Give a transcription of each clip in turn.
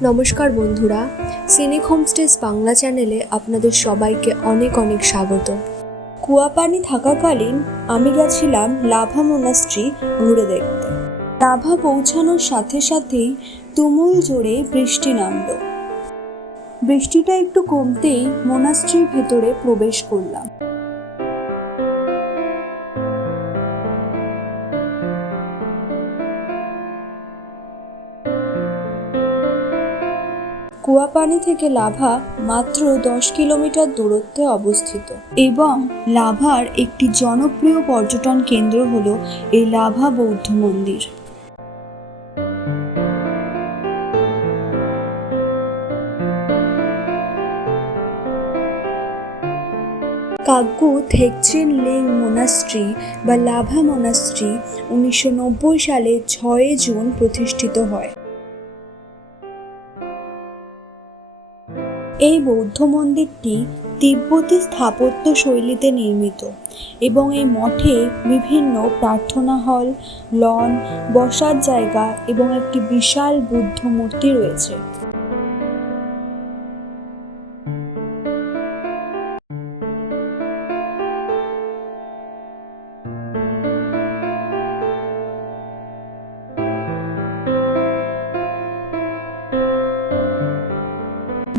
নমস্কার বন্ধুরা সিনিক হোমস্টেস বাংলা চ্যানেলে আপনাদের সবাইকে অনেক অনেক স্বাগত। কুয়াপানি থাকাকালীন আমি গেছিলাম লাভা মোনাস্ট্রি ঘুরে দেখতে। লাভা পৌঁছানোর সাথে সাথেই তুমুল জোরে বৃষ্টি নামলো। বৃষ্টিটা একটু কমতেই মোনাস্ট্রির ভেতরে প্রবেশ করলাম। কুয়াপানি থেকে লাভা মাত্র দশ কিলোমিটার দূরত্বে অবস্থিত এবং লাভার একটি জনপ্রিয় পর্যটন কেন্দ্র হল এই লাভা বৌদ্ধ মন্দির। কাগ্যু থেকচেন লেং মোনাস্ট্রি বা লাভা মোনাস্ট্রি উনিশশো নব্বই সালে ছয়ই জুন প্রতিষ্ঠিত হয়। এই বৌদ্ধ মন্দিরটি তিব্বতী স্থাপত্য শৈলীতে নির্মিত এবং এই মঠে বিভিন্ন প্রার্থনা হল, লন, বসার জায়গা এবং একটি বিশাল বুদ্ধ মূর্তি রয়েছে।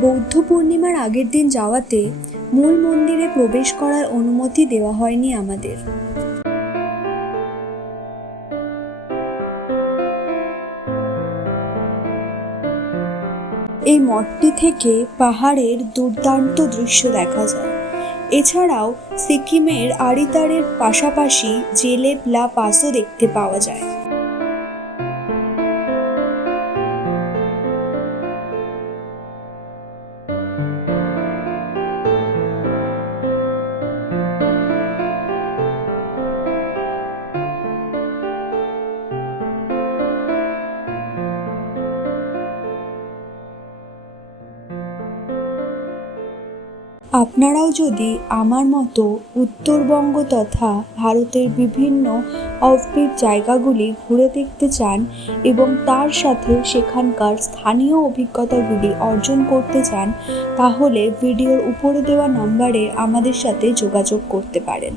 বৌদ্ধ পূর্ণিমার আগের দিন যাওয়াতে মূল মন্দিরে প্রবেশ করার অনুমতি দেওয়া হয়নি আমাদের। এই মঠটি থেকে পাহাড়ের দুর্দান্ত দৃশ্য দেখা যায়। এছাড়াও সিকিমের আড়িতারের পাশাপাশি জেলেব লা পাসও দেখতে পাওয়া যায়। আপনারাও যদি আমার মতো উত্তরবঙ্গ তথা ভারতের বিভিন্ন অফবিট জায়গাগুলি ঘুরে দেখতে চান এবং তার সাথে সেখানকার স্থানীয় অভিজ্ঞতাগুলি অর্জন করতে চান, তাহলে ভিডিওর উপরে দেওয়া নম্বরে আমাদের সাথে যোগাযোগ করতে পারেন।